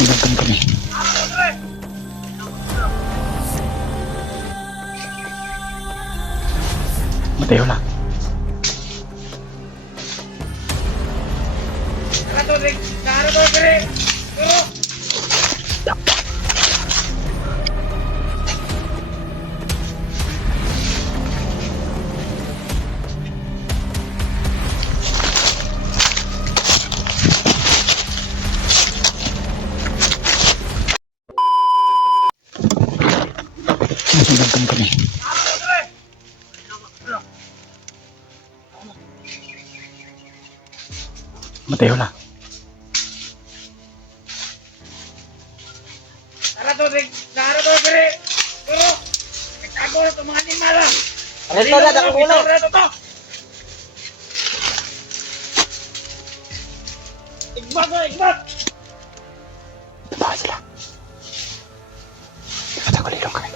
Nagkam kami. Mateo na. Nagkam kami. Mateo na. Diba sila? Patagulilong kami.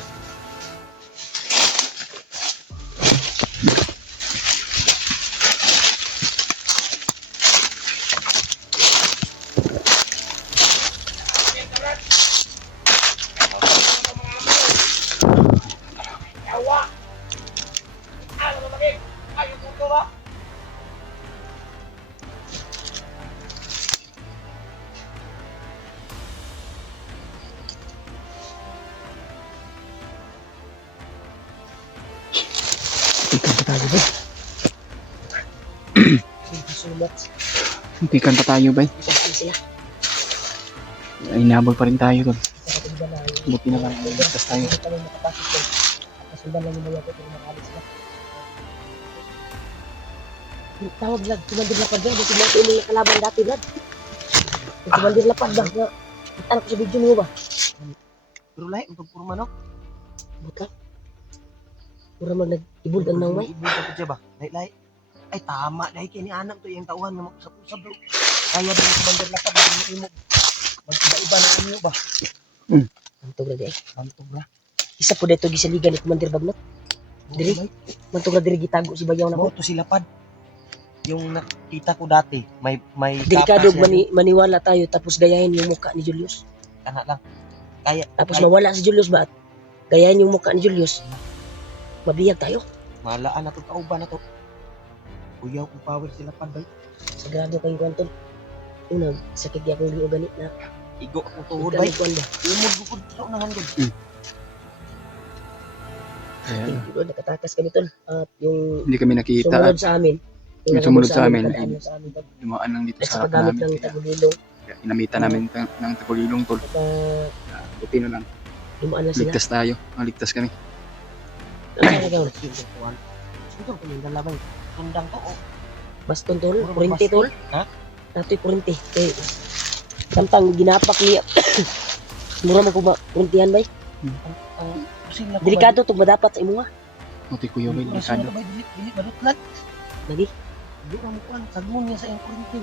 Hentikan pa tayo ba? Ay, inabol pa rin tayo doon. Buti na lang, ligtas tayo. Tawag lag, kumandir lapad ba? Buti lang ito yung kalaban dati lag. Kumandir lapad ba? Kita ko sa video mo ba? Pero lahi, untuk puro manok. Buta. Pura mag nag-ibul ang naway. Ibul ka siya ba? Lahi. Ay, tama. Dahil kini anak to yung tauhan na mag-usap-usap bro. Kaya ba yung kumandir lapad? Mag-iba-iba na ano ba? Mantog na di ay. Mantog na. Isa po dito gisaligan ni Kumandir Bagnot. Diri. Mantog na diri gitago si Bayaw na Bro, ko. to si Lapad. Yung nakita ko dati, may Delikado kapas yan. maniwala tayo tapos gayahin yung mukha ni Julius. Kana lang. Kaya, Tapos mawala si Julius ba? At gayahin yung mukha ni Julius. Mabiyag tayo. malaan na to, kauban na to. Kuyaw kong power si Lapad ba? Sagrado kayong kwantol. Una, sakit niya akong liyo ganit na. Igo akong tuhod ba? Ikaw ba? Umod-gukod sa unahan doon. Ayan. Nakatakas kami tol. At yung Hindi kami nakita. sumunod sa amin. Yung sumunod sa amin, kadaan mo sa amin tol. Dumaan lang dito At sa sa harap paggamit namin. ng Kaya tagulilong. inamitan namin ng tagulilong tol. At Buti na lang. dumaan na sila. Ligtas tayo. Ligtas kami. Ano ka gawin? Ito ko yung dalabay. Tundang to, oh. Baston tol, Puro purinti baston. tol. Ha? Nato'y purinti. Eh, samtang ginapak niya. Mura mo kung purintihan ba? Sila ko Delikado to ba dapat sa imo nga? Buti kuya ba? Delikado. Dili balutlan. Lagi. Di mo kuan sagun niya sa iyong kurinti.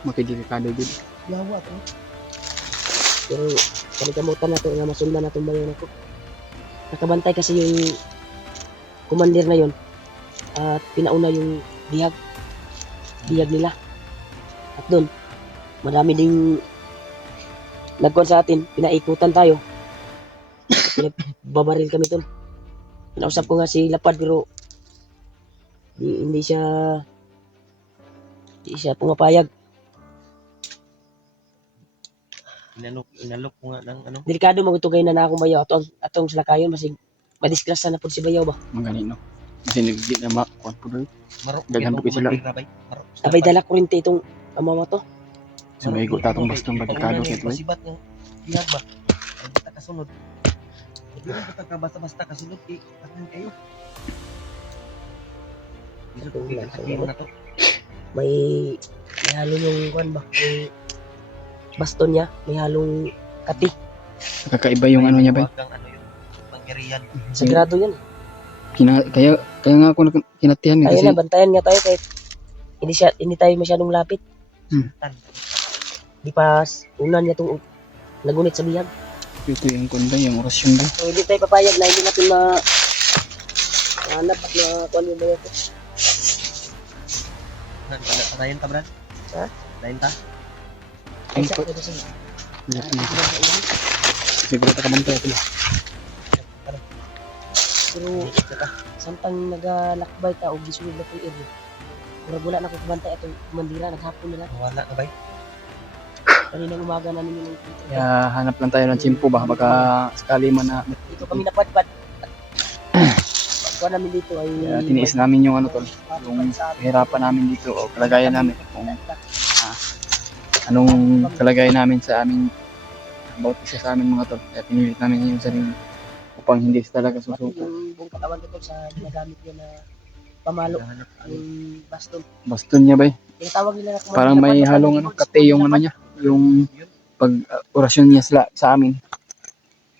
Makidelikado din. Yawa to. Pero kalikamutan na to nga masundan na itong bayan ako. Nakabantay kasi yung commander na yon at pinauna yung bihag nila. At doon, marami ding nagkuhan sa atin, pinaikutan tayo. Babaril kami doon. Pinausap ko nga si Lapad pero hindi siya pumapayag. Inalok ko nga ng ano. Delikado magutugay na akong bayaw atong salakayon masig madiskrasa na pud si bayaw ba. Maganin no. Kasi nagdi na makuha po doon. Maro. Daghan po sila. Maro. Abay dala kurinti itong amawa to. So may igo tatong bastong delikado kaya ito. Sibat yung bihag ba? Ay basta kasunod. Hindi mo basta ka basta kasunod eh. Takan kayo. Dito ko kikakakiro na to. May halong yung kuan ba? May baston niya, may halong kati. Kakaiba yung ano niya ba? Huwag ano yung pangyarihan. Sagrado yan. Kaya nga ako kinatihan Kaya kasi na, bantayan nga tayo kahit hindi tayo masyadong lapit. Di pa unan niya itong nagunit sa bihag. ito yung kunda, yung orasyon ba? So, hindi tayo papayag na hindi natin hanap at kuan yung bayan ko. Rayan ka, Brad? Ha? Rayan ka? Ay, sa Iya, siguro takabantay ako. Pero samtang nagalakbay ta o gisulod na itong area, murag wala na ko kabantay atong kumandira, naghapon na lang. Wala na bay. Kaninang umaga na ninyo ng Kaya hanap lang tayo ng tsimpo ba? Baka sakali man na. dito kami napadpad. Pagkuha namin dito ay Kaya tiniis namin yung ano tol. Yung hirapan namin dito o kalagayan namin. Kung anong kalagayan namin sa aming about isa sa amin mga tol. Kaya pinilit namin yung sarili upang hindi talaga Pati susuko. yung buong katawan ko sa ginagamit niya na pamalo, ang baston. Baston niya ba eh? Tinatawag nila na Parang may halong ano, kate yung ano niya. Yung pag orasyon niya sa amin.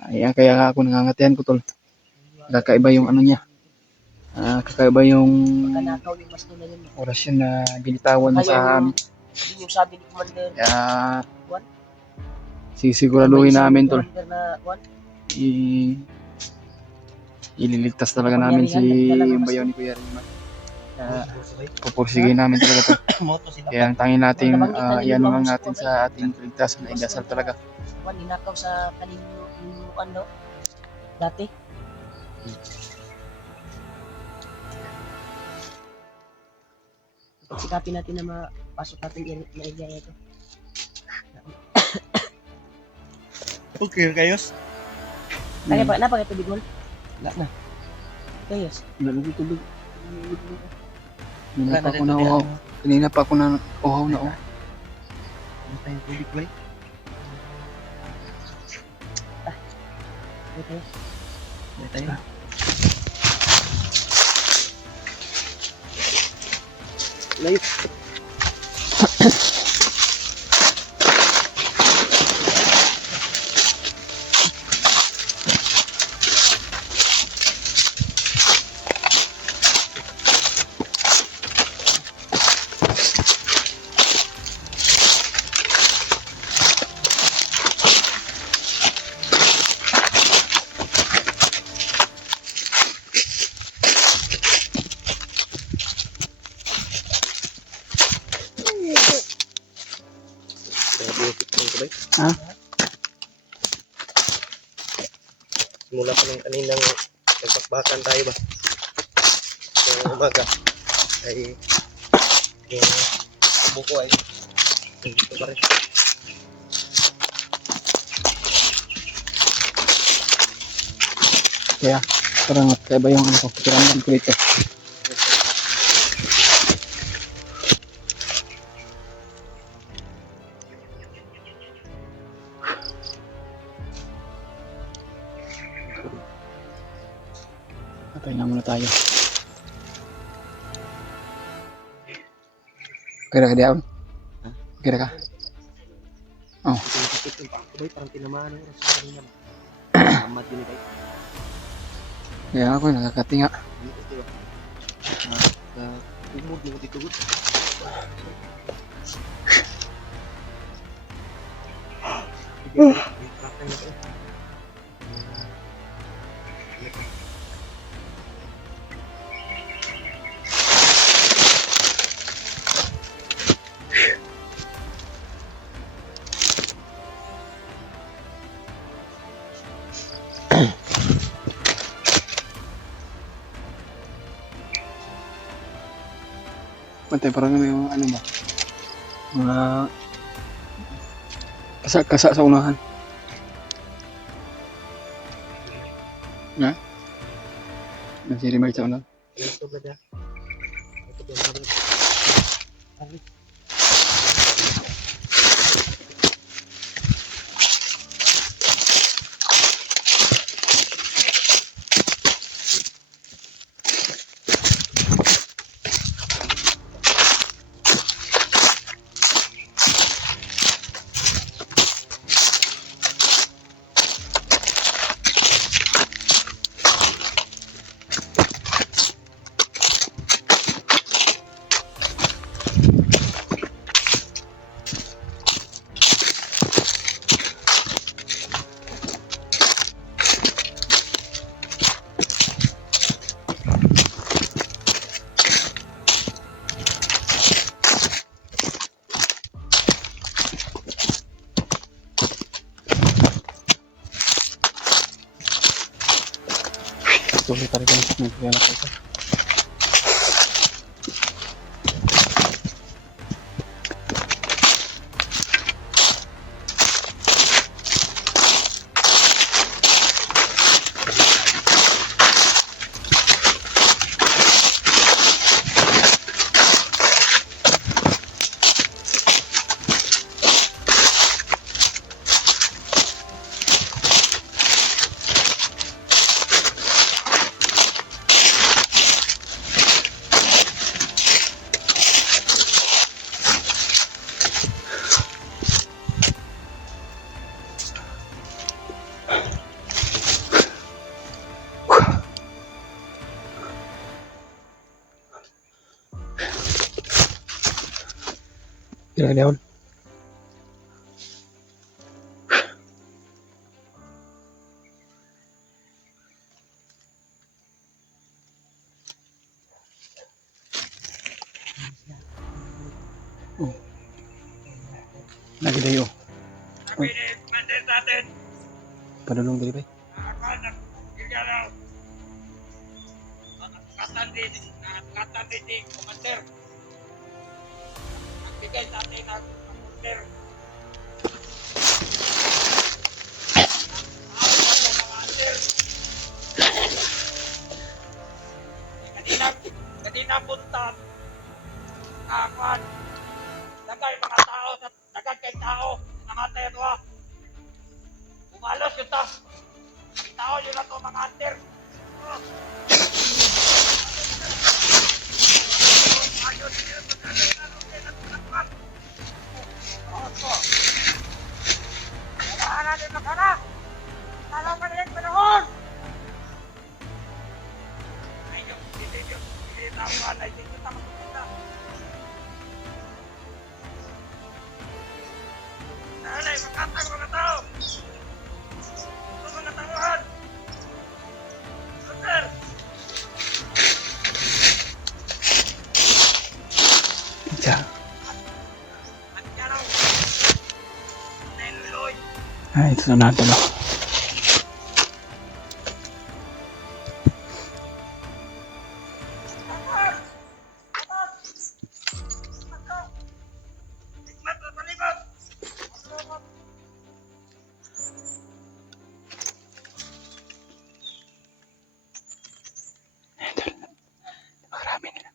Ay, kaya ako nangangatihan ko tol. Kakaiba yung ano niya. Kakaiba yung Pagkanakaw yung baston na yun. orasyon na binitawan niya sa amin. Yun yung sabi ni Commander Kaya Juan. sisiguraduhin namin tol. Commander na Juan. Ililigtas talaga namin si yung bayaw ni Kuya Rima. Kaya pupursigin namin talaga to. Moto sila. Kaya ang tangin natin, iano lang natin sa ating kaligtasan na idasal talaga. Juan, ninakaw sa kalimukan daw. Dati. Sikapin natin na mapasok natin na area ito. Okay, kayos. Kaya pa, napakatubig mo? Wala na. Kayos. Lalagay tubig. Wala Kanina pa na ako rin na uhaw. Kanina pa ako na uhaw na uhaw. Ano tayong tubig bay? Okay. Wala tayo. Layo. Ha? Simula pa ng kaninang nagbakbakan tayo ba? So umaga ay yung buko ay dito pa rin. Kaya parang kaiba yung ano ko. Kiramdam ko dito. Patay na muna tayo. Kira ka diyan? Kira ka? Sakit yung pako bay, parang tinamaan ng rasa kanina ba? Amat yun bay. Kaya ako nakakatinga. Dito diba? Umod mo dito good. Patay parang may mga ano ba? Mga kasa sa unahan. Na? Nasirimay sa unahan. Ito ba da? Ito ba da? Patuloy pa rin ang nagkakala ko ito. Kira daon. Oh. Lagi dayo. Padulong dali bay. Kanina punta. Akan. Dagay mga tao. Dagay kay tao. Mga terwa. Umalos yun ta. Tao yun na to mga anter. Kailangan natin magana. Talo pa rin panahon. Ay, yung tama na hindi kita matutunan. Nanay, magkatang mga tao. Ito mga tawahan. Sir. Isa. Andiyan. Neloy. Ay, ito na natin. Marami nila.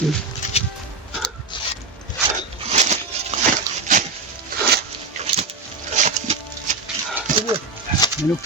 Sige. Ano?